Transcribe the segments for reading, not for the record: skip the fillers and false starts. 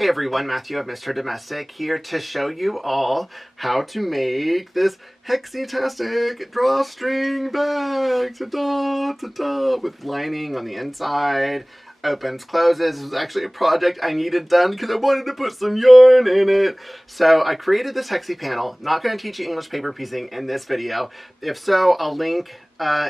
Hey everyone, Matthew of Mr. Domestic here to show you all how to make this hexitastic drawstring bag, ta-da, ta-da, with lining on the inside, opens, closes. This was actually a project I needed done because I wanted to put some yarn in it. So I created this hexi panel. Not going to teach you English paper piecing in this video. If so, I'll link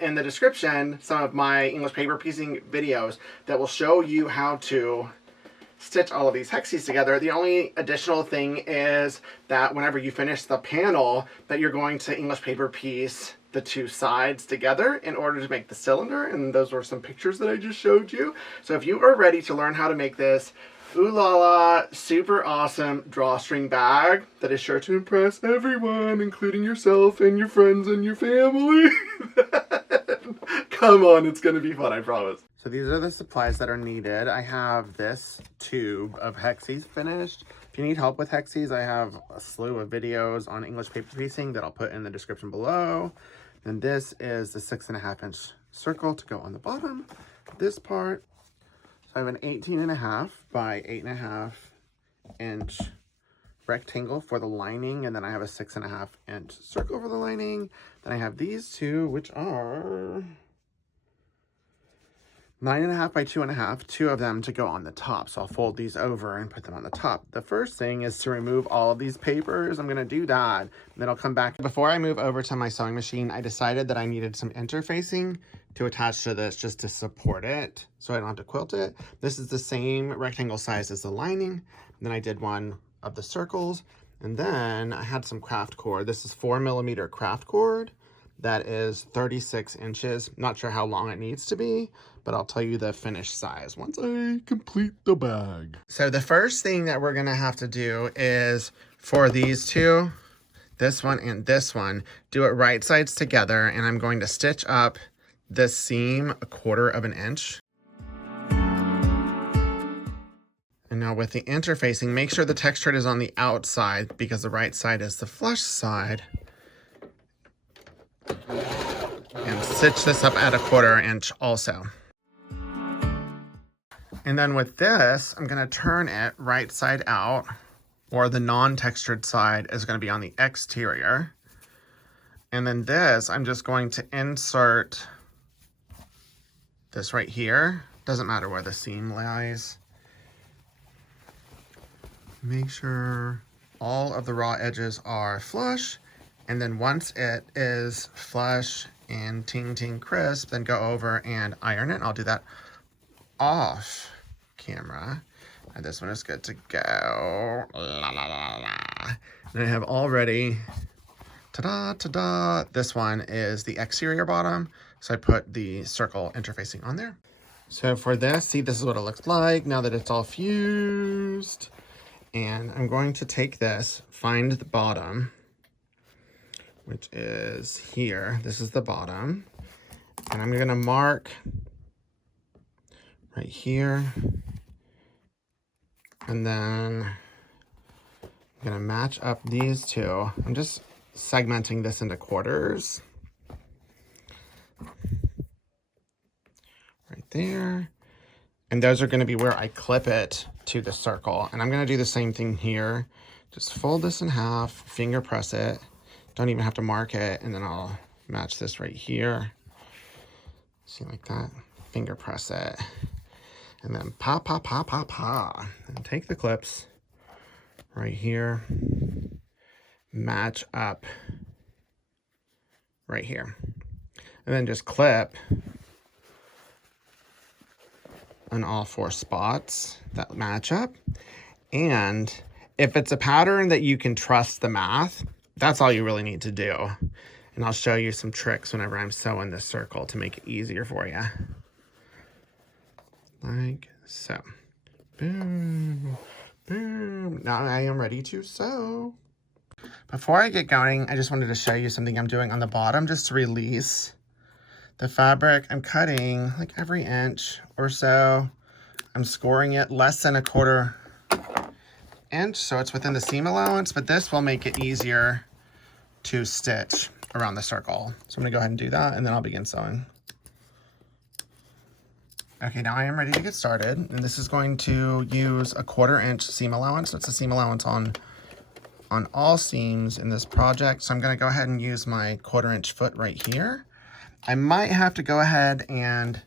in the description some of my English paper piecing videos that will show you how to stitch all of these hexes together. The only additional thing is that whenever you finish the panel, that you're going to English paper piece the two sides together in order to make the cylinder, and those were some pictures that I just showed you. So if you are ready to learn how to make this ooh la la super awesome drawstring bag that is sure to impress everyone, including yourself and your friends and your family, come on, it's gonna be fun, I promise. So these are the supplies that are needed. I have this tube of hexes finished. If you need help with hexes, I have a slew of videos on English paper piecing that I'll put in the description below. And this is the 6.5 inch circle to go on the bottom. This part, so I have an 18.5 by 8.5 inch rectangle for the lining, and then I have a 6.5 inch circle for the lining. Then I have these two, which are 9.5 by 2.5, two of them to go on the top. So I'll fold these over and put them on the top. The first thing is to remove all of these papers. I'm gonna do that, and then I'll come back. Before I move over to my sewing machine, I decided that I needed some interfacing to attach to this just to support it so I don't have to quilt it. This is the same rectangle size as the lining. And then I did one of the circles, and then I had some craft cord. This is 4mm craft cord that is 36 inches. Not sure how long it needs to be, but I'll tell you the finished size once I complete the bag. So the first thing that we're gonna have to do is for these two, this one and this one, do it right sides together, and I'm going to stitch up this seam 1/4 inch. And now with the interfacing, make sure the texture is on the outside because the right side is the flush side. And stitch this up at 1/4 inch also. And then with this, I'm gonna turn it right side out, or the non-textured side is gonna be on the exterior. And then this, I'm just going to insert this right here. Doesn't matter where the seam lies. Make sure all of the raw edges are flush. And then once it is flush and ting crisp, then go over and iron it. I'll do that off camera. And this one is good to go. La la la la. And I have already, ta-da, ta-da. This one is the exterior bottom. So I put the circle interfacing on there. So for this, see, this is what it looks like now that it's all fused. And I'm going to take this, find the bottom, which is here. This is the bottom. And I'm gonna mark right here. And then I'm gonna match up these two. I'm just segmenting this into quarters. Right there. And those are gonna be where I clip it to the circle. And I'm gonna do the same thing here. Just fold this in half, finger press it. Don't even have to mark it, and then I'll match this right here. See, like that. Finger press it. And then pa, pa, pa, pa, pa. And take the clips right here. Match up right here. And then just clip on all 4 spots that match up. And if it's a pattern that you can trust the math, that's all you really need to do. And I'll show you some tricks whenever I'm sewing this circle to make it easier for you. Like so. Boom, boom. Now I am ready to sew. Before I get going, I just wanted to show you something I'm doing on the bottom just to release the fabric. I'm cutting like every inch or so. I'm scoring it less than 1/4 inch, so it's within the seam allowance, but this will make it easier to stitch around the circle. So I'm gonna go ahead and do that, and then I'll begin sewing. Okay, now I am ready to get started, and this is going to use a 1/4 inch seam allowance. That's a seam allowance on all seams in this project. So I'm going to go ahead and use my 1/4 inch foot right here. I might have to go ahead and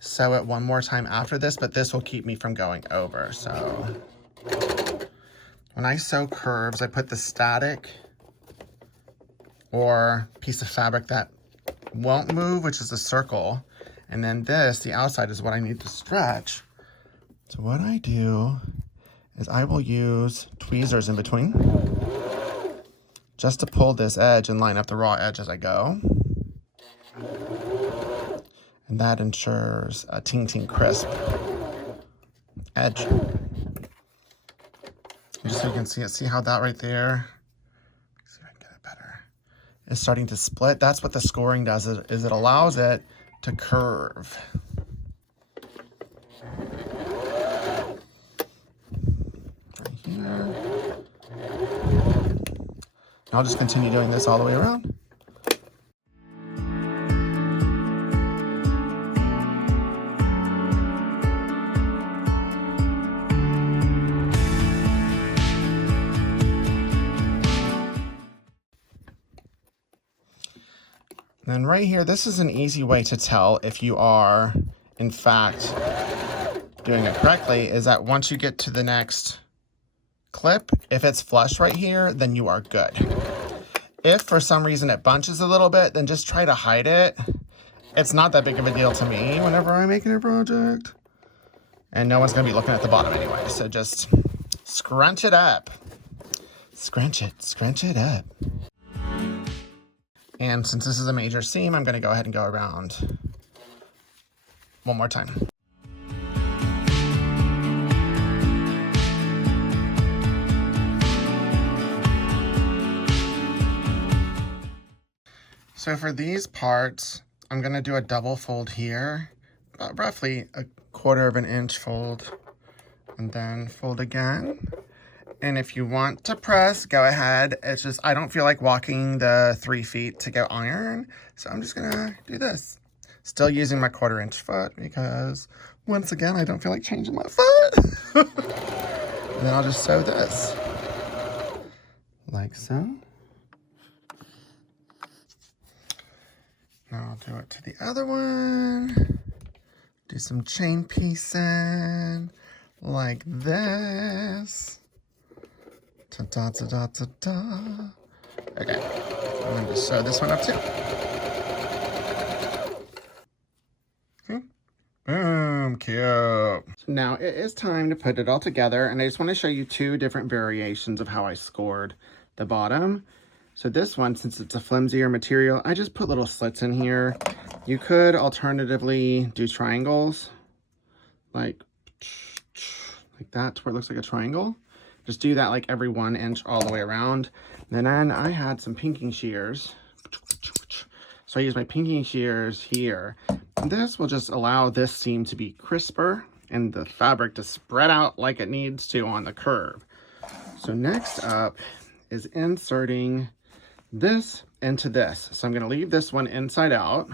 sew it one more time after this, but this will keep me from going over. So when I sew curves, I put the static or piece of fabric that won't move, which is a circle. And then this, the outside, is what I need to stretch. So what I do is I will use tweezers in between just to pull this edge and line up the raw edge as I go. And that ensures a ting crisp edge. Just so you can see it. See how that right there, see if I can get it better, is starting to split. That's what the scoring does, is it allows it to curve. Right here. And I'll just continue doing this all the way around. And right here, this is an easy way to tell if you are, in fact, doing it correctly, is that once you get to the next clip, if it's flush right here, then you are good. If for some reason it bunches a little bit, then just try to hide it. It's not that big of a deal to me whenever I'm making a project. And no one's gonna be looking at the bottom anyway, so just scrunch it up. Scrunch it up. And since this is a major seam, I'm going to go ahead and go around one more time. So for these parts, I'm going to do a double fold here, about roughly a 1/4 inch fold, and then fold again. And if you want to press, go ahead. It's just, I don't feel like walking the 3 feet to go iron. So I'm just gonna do this. Still using my 1/4 inch foot because once again, I don't feel like changing my foot. And then I'll just sew this. Like so. Now I'll do it to the other one. Do some chain piecing like this. Ta-da-ta-da-ta-da. Okay, I'm going to sew this one up too. See? Boom, cute. So now it is time to put it all together, and I just want to show you 2 different variations of how I scored the bottom. So this one, since it's a flimsier material, I just put little slits in here. You could alternatively do triangles, like that, to where it looks like a triangle. Just do that like every 1 inch all the way around. And then I had some pinking shears. So I use my pinking shears here. This will just allow this seam to be crisper and the fabric to spread out like it needs to on the curve. So next up is inserting this into this. So I'm going to leave this one inside out.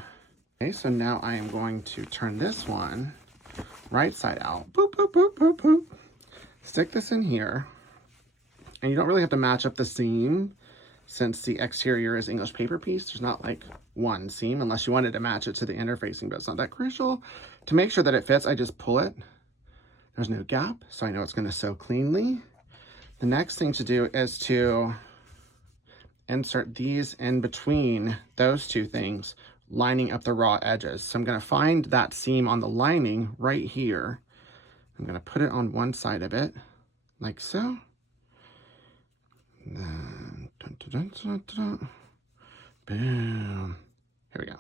Okay, so now I am going to turn this one right side out. Boop, boop, boop, boop, boop. Stick this in here. And you don't really have to match up the seam since the exterior is English paper piece. There's not like one seam unless you wanted to match it to the interfacing, but it's not that crucial. To make sure that it fits, I just pull it. There's no gap, so I know it's going to sew cleanly. The next thing to do is to insert these in between those 2 things, lining up the raw edges. So I'm going to find that seam on the lining right here. I'm going to put it on one side of it, like so. And then, dun, dun, dun, dun, dun. Boom. Here we go.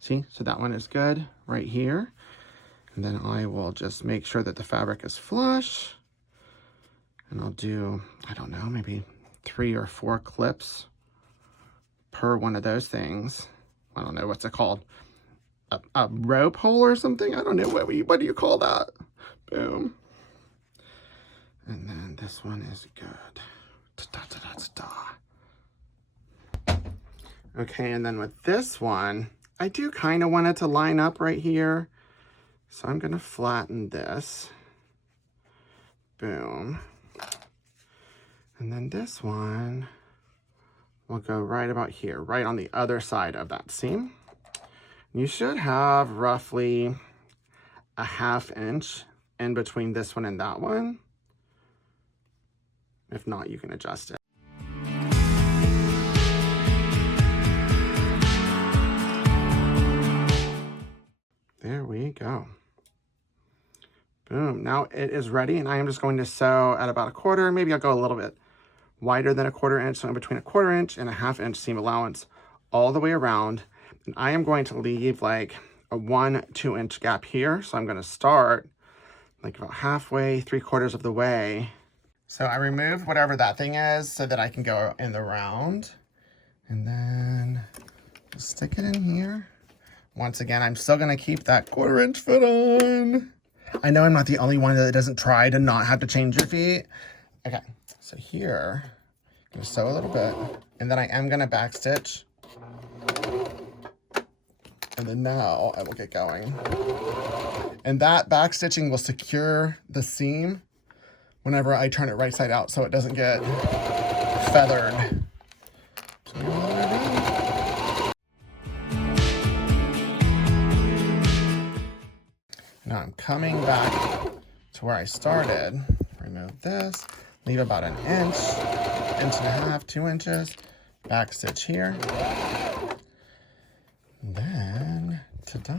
See, so that one is good right here. And then I will just make sure that the fabric is flush. And I'll do, I don't know, maybe 3 or 4 clips per one of those things. I don't know, what's it called? A rope hole or something? I don't know, what do you call that? Boom. And then this one is good. Okay, and then with this one, I do kind of want it to line up right here. So I'm gonna flatten this. Boom. And then this one will go right about here, right on the other side of that seam. You should have roughly a 1/2 inch in between this one and that one. If not, you can adjust it. There we go. Boom. Now it is ready, and I am just going to sew at about 1/4. Maybe I'll go a little bit wider than 1/4 inch, so in between 1/4 inch and a 1/2 inch seam allowance all the way around. And I am going to leave like a 1-2 inch gap here. So I'm going to start like about halfway, 3/4 of the way. So I removed whatever that thing is so that I can go in the round. And then just stick it in here. Once again, I'm still going to keep that 1/4 inch foot on. I know I'm not the only one that doesn't try to not have to change your feet. Okay, so here, I'm going to sew a little bit. And then I am going to backstitch. And then now I will get going. And that backstitching will secure the seam whenever I turn it right side out so it doesn't get feathered. So now I'm coming back to where I started. Remove this, leave about 1 inch, 1.5 inches, 2 inches, backstitch here. And then, ta-da!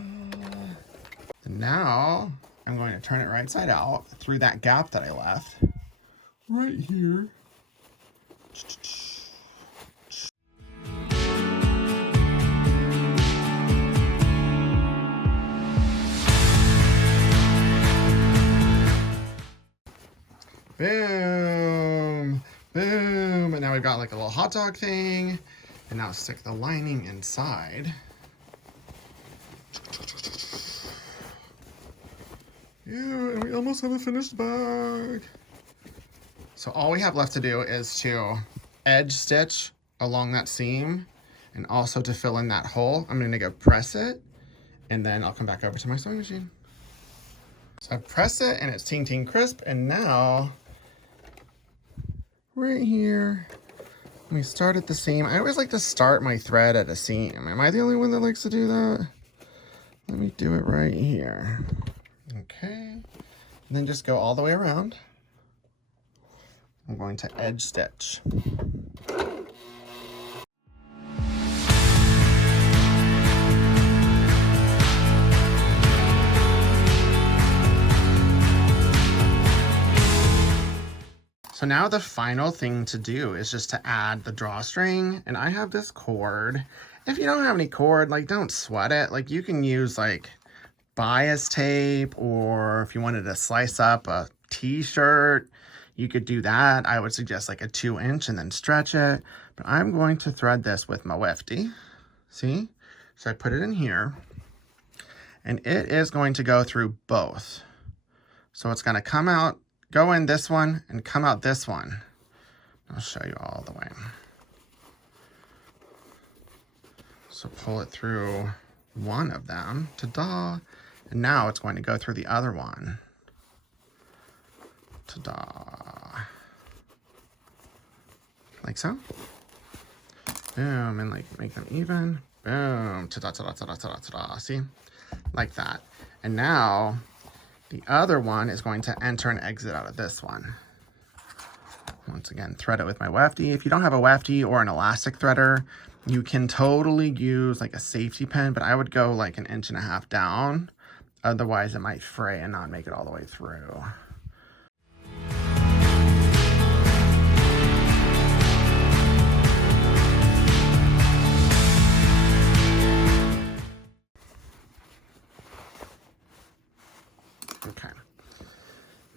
And now I'm going to turn it right side out through that gap that I left. Right here. Boom! Boom! And now we've got like a little hot dog thing. And now stick the lining inside. Yeah, and we almost have a finished bag. So all we have left to do is to edge stitch along that seam and also to fill in that hole. I'm gonna go press it and then I'll come back over to my sewing machine. So I press it and it's ting crisp, and now right here, we start at the seam. I always like to start my thread at a seam. Am I the only one that likes to do that? Let me do it right here. Okay, and then just go all the way around. I'm going to edge stitch. So now the final thing to do is just to add the drawstring, and I have this cord. If you don't have any cord, like, don't sweat it. Like, you can use like bias tape, or if you wanted to slice up a t-shirt, you could do that. I would suggest like a 2 inch and then stretch it. But I'm going to thread this with my wefty. See? So I put it in here, and it is going to go through both. So it's going to come out, go in this one, and come out this one. I'll show you all the way. So pull it through one of them, ta-da, and now it's going to go through the other one. Ta-da. Like so. Boom, and like make them even. Boom, ta-da, ta-da, ta-da, ta-da, ta-da. See? Like that. And now the other one is going to enter and exit out of this one. Once again, thread it with my wefty. If you don't have a wefty or an elastic threader, you can totally use like a safety pin, but I would go like 1.5 inches down. Otherwise, it might fray and not make it all the way through. Okay.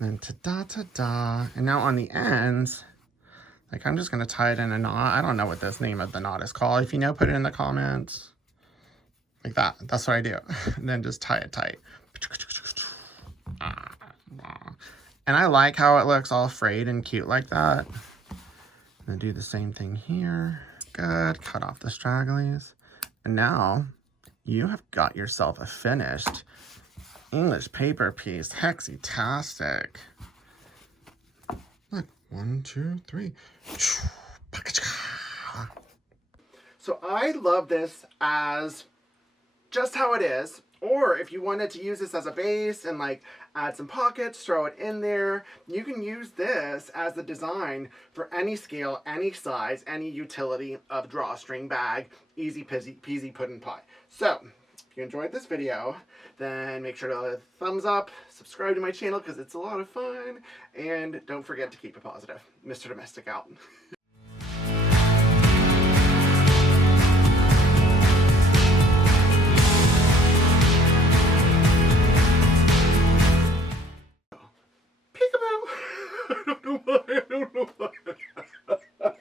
Then ta-da. And now on the ends, like, I'm just going to tie it in a knot. I don't know what this name of the knot is called. If you know, put it in the comments. Like that. That's what I do. And then just tie it tight. And I like how it looks all frayed and cute like that. I'm going to do the same thing here. Good. Cut off the stragglies. And now you have got yourself a finished English paper piece, hexi-tastic. Look, 1, 2, 3. So I love this as just how it is, or if you wanted to use this as a base and like add some pockets, throw it in there, you can use this as the design for any scale, any size, any utility of drawstring bag. Easy peasy puddin' pie. So if you enjoyed this video, then make sure to thumbs up, subscribe to my channel because it's a lot of fun, and don't forget to keep it positive. Mr. Domestic out.